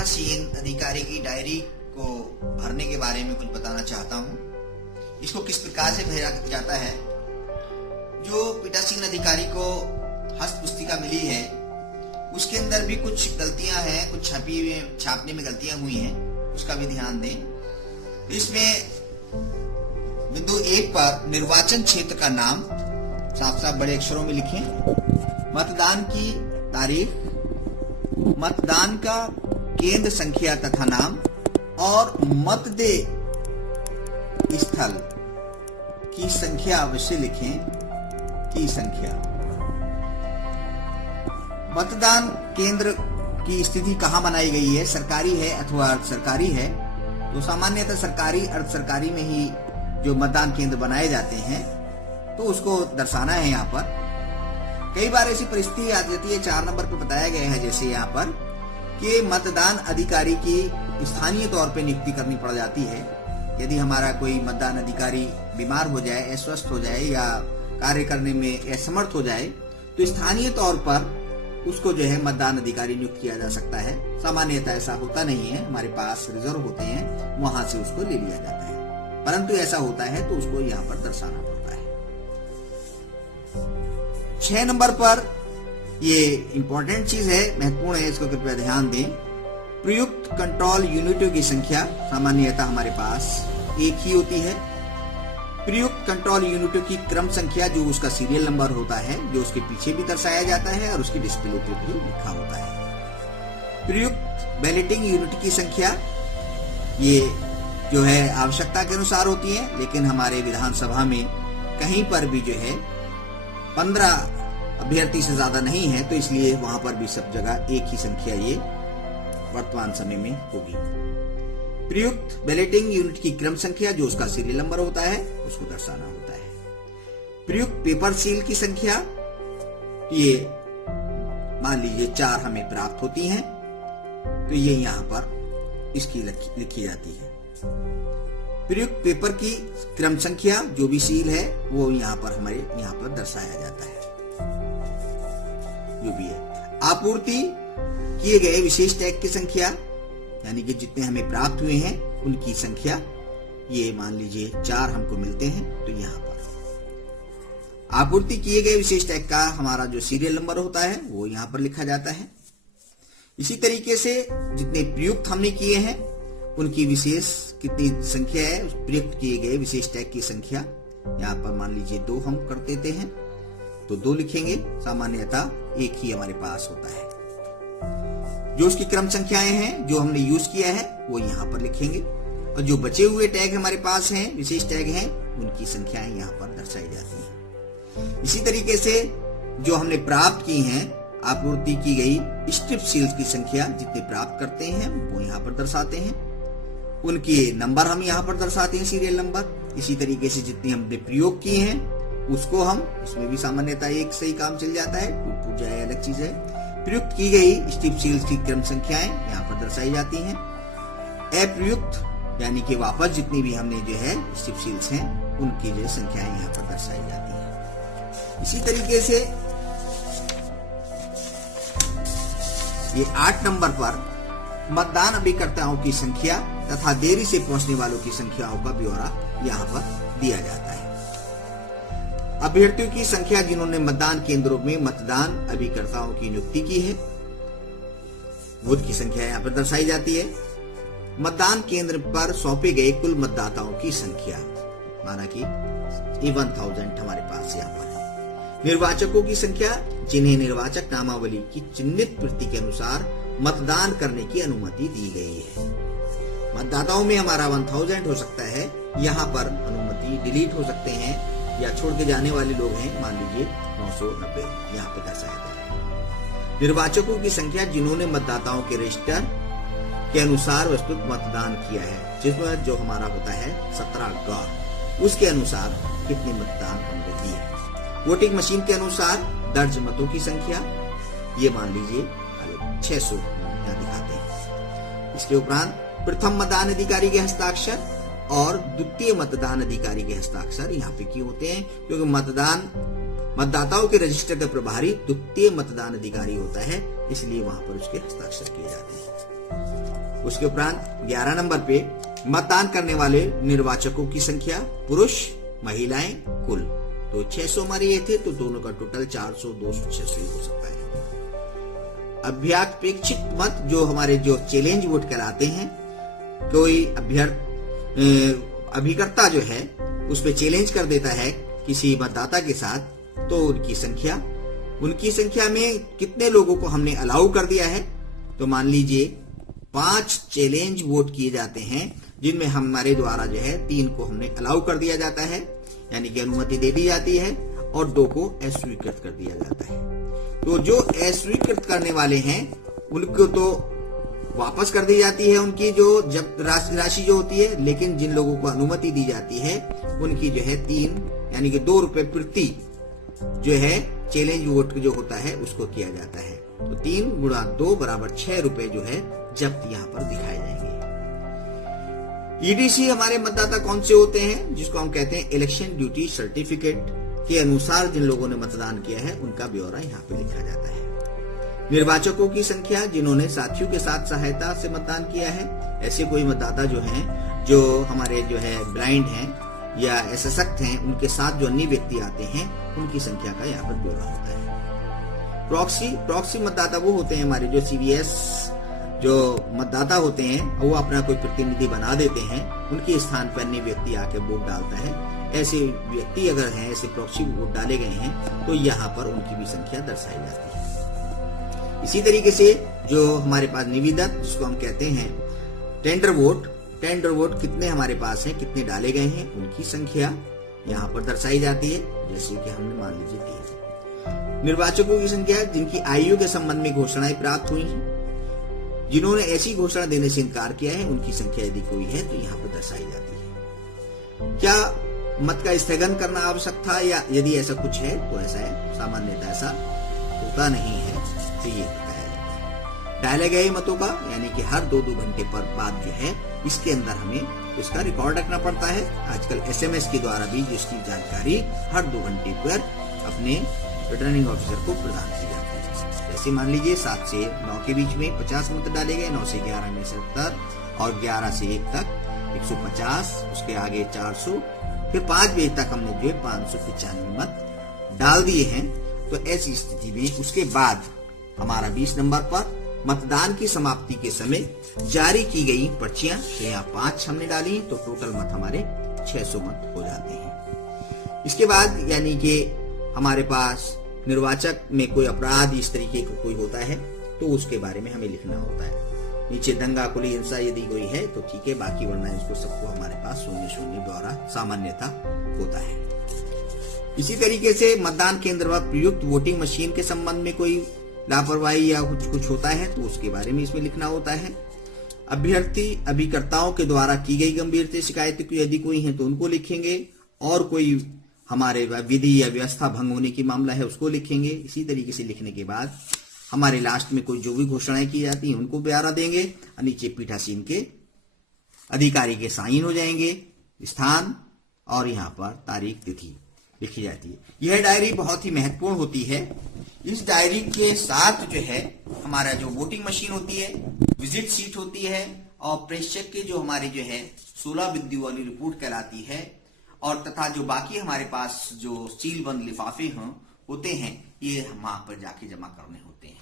पीठासीन अधिकारी की डायरी को भरने के बारे में कुछ बताना चाहता हूँ। इसको किस प्रकार से भरा जाता है। जो पीठासीन अधिकारी को हस्त पुस्तिका मिली है उसके अंदर भी कुछ गलतियां हैं, कुछ छापने में गलतियां हुई हैं, उसका भी ध्यान दें। इसमें बिंदु 1 पर निर्वाचन क्षेत्र का नाम साफ साफ बड़े अक्षरों में लिखें, मतदान की तारीख, मतदान का केंद्र संख्या तथा नाम और मतदेय स्थल की संख्या अवश्य लिखें, की संख्या। मतदान केंद्र की स्थिति कहाँ बनाई गई है, सरकारी है अथवा अर्ध सरकारी है, तो सामान्यतः सरकारी अर्ध सरकारी में ही जो मतदान केंद्र बनाए जाते हैं तो उसको दर्शाना है। यहाँ पर कई बार ऐसी परिस्थिति आ जाती है, 4 नंबर पर बताया गया है जैसे यहाँ पर कि मतदान अधिकारी की स्थानीय तौर पर नियुक्ति करनी पड़ जाती है। यदि हमारा कोई मतदान अधिकारी बीमार हो जाए, अस्वस्थ हो जाए या कार्य करने में असमर्थ हो जाए तो स्थानीय तौर पर उसको जो है मतदान अधिकारी नियुक्त किया जा सकता है। सामान्यतः ऐसा होता नहीं है, हमारे पास रिजर्व होते हैं, वहां से उसको ले लिया जाता है, परंतु ऐसा होता है तो उसको यहाँ पर दर्शाना पड़ता है। 6 नंबर पर ये इंपॉर्टेंट चीज है, महत्वपूर्ण है, इसको कृपया ध्यान दें। प्रयुक्त कंट्रोल यूनिटों की संख्या सामान्यतः हमारे पास एक ही होती है। प्रयुक्त कंट्रोल यूनिटों की क्रम संख्या जो उसका सीरियल नंबर होता है, जो उसके पीछे भी दर्शाया जाता है और उसकी डिस्प्ले पे भी लिखा होता है। प्रयुक्त बैलेटिंग यूनिट की संख्या ये जो है आवश्यकता के अनुसार होती है, लेकिन हमारे विधानसभा में कहीं पर भी जो है 15 अभ्यर्थी से ज्यादा नहीं है, तो इसलिए वहां पर भी सब जगह एक ही संख्या ये वर्तमान समय में होगी। प्रयुक्त बैलेटिंग यूनिट की क्रम संख्या जो उसका सीरियल नंबर होता है उसको दर्शाना होता है। प्रयुक्त पेपर सील की संख्या ये मान लीजिए 4 हमें प्राप्त होती हैं, तो ये यहाँ पर इसकी लिखी जाती है। प्रयुक्त पेपर की क्रम संख्या जो भी सील है वो यहाँ पर हमारे यहाँ पर दर्शाया जाता है, जो भी है। आपूर्ति किए गए विशेष टैग की संख्या यानी कि जितने हमें प्राप्त हुए हैं उनकी संख्या, ये मान लीजिए 4 हमको मिलते हैं, तो यहाँ पर आपूर्ति किए गए विशेष टैग का हमारा जो सीरियल नंबर होता है वो यहाँ पर लिखा जाता है। इसी तरीके से जितने प्रयुक्त हमने किए हैं उनकी विशेष कितनी संख्या है, प्रयुक्त किए गए विशेष टैग की संख्या यहाँ पर मान लीजिए 2 हम कर देते हैं तो 2 लिखेंगे। सामान्यतः एक ही हमारे पास होता है। जो उसकी क्रम संख्याएं हैं जो हमने यूज किया है वो यहाँ पर लिखेंगे, और जो बचे हुए टैग हमारे पास हैं, विशेष टैग हैं, उनकी संख्याएं यहाँ पर दर्शाई जाती हैं। इसी तरीके से जो हमने प्राप्त की हैं, आपूर्ति की गई स्ट्रिप सील्स की संख्या जितने प्राप्त करते हैं वो यहाँ पर दर्शाते हैं, उनके नंबर हम यहाँ पर दर्शाते हैं, सीरियल नंबर। इसी तरीके से जितनी हमने प्रयोग किए हैं उसको हम, इसमें भी सामान्यतः एक से ही काम चल जाता है, टूट जाए अलग चीज है। प्रयुक्त की गई स्ट्रिप सील्स की क्रम संख्याएं यहाँ पर दर्शाई जाती हैं। अप्रयुक्त यानी कि वापस जितनी भी हमने जो है स्ट्रिप सील्स हैं उनकी जो संख्याएं यहाँ पर दर्शाई जाती हैं। इसी तरीके से ये 8 नंबर पर मतदान अभिकर्ताओं की संख्या तथा देरी से पहुंचने वालों की संख्याओं का ब्यौरा यहाँ पर दिया जाता है। अभ्यर्थियों की संख्या जिन्होंने मतदान केंद्रों में मतदान अभिकर्ताओं की नियुक्ति की है वो की संख्या यहाँ पर दर्शाई जाती है। मतदान केंद्र पर सौंपे गए कुल मतदाताओं की संख्या माना कि 1000 हमारे पास यहाँ पर है। निर्वाचकों की संख्या जिन्हें निर्वाचक नामावली की चिन्हित प्रति के अनुसार मतदान करने की अनुमति दी गई है। मतदाताओं में हमारा 1000 हो सकता है, यहाँ पर अनुमति डिलीट हो सकते हैं या छोड़ के जाने वाले लोग हैं, मान लीजिए 990 यहाँ पे दर्शाया गया है। निर्वाचकों की संख्या जिन्होंने मतदाताओं के रजिस्टर के अनुसार वस्तुत मतदान किया है, जिसमें जो हमारा होता है 17 उसके अनुसार कितने मतदान हमने दिए। वोटिंग मशीन के अनुसार दर्ज मतों की संख्या ये मान लीजिए 600 यहाँ दिखाते हैं। इसके उपरांत प्रथम मतदान अधिकारी के हस्ताक्षर और द्वितीय मतदान अधिकारी के हस्ताक्षर यहाँ पे क्यों होते हैं, क्योंकि मतदाताओं के रजिस्टर का प्रभारी द्वितीय मतदान अधिकारी होता है, इसलिए वहां पर उसके हस्ताक्षर किए जाते हैं। उसके उपरांत 11 नंबर पे मतदान करने वाले निर्वाचकों की संख्या, पुरुष महिलाएं कुल। तो 600 हमारे ये थे, तो दोनों का टोटल 400, 200, 600 हो सकता है। अभ्यापेक्षित मत जो हमारे जो चैलेंज वोट कहलाते हैं, कोई अभिकर्ता जो है उस पे चैलेंज कर देता है किसी मतदाता के साथ, तो उनकी संख्या में कितने लोगों को हमने अलाउ कर दिया है। तो मान लीजिए 5 चैलेंज वोट किए जाते हैं, जिनमें हमारे द्वारा जो है 3 को हमने अलाउ कर दिया जाता है, यानी कि अनुमति दे दी जाती है, और 2 को अस्वीकृत कर दिया जाता है। तो जो अस्वीकृत करने वाले हैं उनको तो वापस कर दी जाती है उनकी जो जब राशि जो होती है, लेकिन जिन लोगों को अनुमति दी जाती है उनकी जो है 3 यानी कि 2 रुपए प्रति जो है चैलेंज वोट जो होता है उसको किया जाता है। तो 3 गुणा 2 बराबर 6 रुपए जो है जब्त यहाँ पर दिखाए जाएंगे। ईडीसी हमारे मतदाता कौन से होते हैं, जिसको हम कहते हैं इलेक्शन ड्यूटी सर्टिफिकेट के अनुसार जिन लोगों ने मतदान किया है उनका ब्यौरा यहाँ पे लिखा जाता है। निर्वाचकों की संख्या, जिन्होंने साथियों के साथ सहायता से मतदान किया है। ऐसे कोई मतदाता जो हैं, जो हमारे जो है ब्लाइंड हैं या असशक्त हैं, उनके साथ जो अन्य व्यक्ति आते हैं उनकी संख्या का यहाँ पर ब्यौरा होता है। प्रॉक्सी मतदाता वो होते हैं हमारे जो सीवीएस जो मतदाता होते हैं, वो अपना कोई प्रतिनिधि बना देते हैं, उनके स्थान पर अन्य व्यक्ति आके वोट डालता है। ऐसे व्यक्ति अगर हैं, ऐसे प्रॉक्सी वोट डाले गए हैं, तो यहाँ पर उनकी भी संख्या दर्शाई जाती है। इसी तरीके से जो हमारे पास निविदा, जिसको हम कहते हैं टेंडर वोट कितने हमारे पास हैं, कितने डाले गए हैं, उनकी संख्या यहाँ पर दर्शाई जाती है। जैसे कि हमने मान लीजिए 3 निर्वाचकों की संख्या, जिनकी आयु के संबंध में घोषणाएं प्राप्त हुई हैं, जिन्होंने ऐसी घोषणा देने से इनकार किया है, उनकी संख्या यदि कोई है तो यहाँ पर दर्शाई जाती है। क्या मत का स्थगन करना आवश्यक था, या यदि ऐसा कुछ है तो ऐसा है, सामान्यतः ऐसा होता नहीं है, तो ये बताया जाता है। डाले गए मतों का, यानी कि हर 2-2 घंटे पर बाद जो है इसके अंदर हमें इसका रिकॉर्ड रखना पड़ता है। आजकल SMS के द्वारा भी जिसकी जानकारी हर 2 घंटे पर अपने रिटर्निंग ऑफिसर को प्रदान की जाती है। जैसे मान लीजिए 7 से 9 के बीच में 50 मत डाले गए, 9 से 11 में 70, और 11 से 1 तक 150, उसके आगे 400, फिर 5 बजे तक हमने जो है 595 मत डाल दिए हैं। तो ऐसी स्थिति में उसके बाद हमारा 20 नंबर पर मतदान की समाप्ति के समय जारी की गई पर्चियां, यहाँ 5 हमने डाली, तो टोटल मत हमारे 600 मत हो जाते हैं। इसके बाद यानी कि हमारे पास निर्वाचक में कोई अपराध इस तरीके का कोई होता है तो उसके बारे में हमें लिखना होता है। नीचे दंगा, खुली हिंसा यदि कोई है तो ठीक है, बाकी वरना इसको सबको हमारे पास 0-0 द्वारा सामान्यता होता है। इसी तरीके से मतदान केंद्र पर प्रयुक्त वोटिंग मशीन के संबंध में कोई लापरवाही या कुछ होता है तो उसके बारे में इसमें लिखना होता है। अभिकर्ताओं के द्वारा की गई गंभीर शिकायतें यदि कोई है तो उनको लिखेंगे, और कोई हमारे विधि या व्यवस्था भंग होने की मामला है उसको लिखेंगे। इसी तरीके से लिखने के बाद हमारे लास्ट में कोई जो भी घोषणाएं की जाती हैं उनको ब्यौरा देंगे, और नीचे पीठासीन के अधिकारी के साइन हो जाएंगे, स्थान और यहाँ पर तारीख तिथि लिखी जाती है। यह डायरी बहुत ही महत्वपूर्ण होती है। इस डायरी के साथ जो है हमारा जो वोटिंग मशीन होती है, विजिट सीट होती है, और प्रेक्षक के जो हमारे जो है 16 बिंदु वाली रिपोर्ट कहलाती है, और तथा जो बाकी हमारे पास जो सील बंद लिफाफे होते हैं, ये वहां पर जाके जमा करने होते हैं।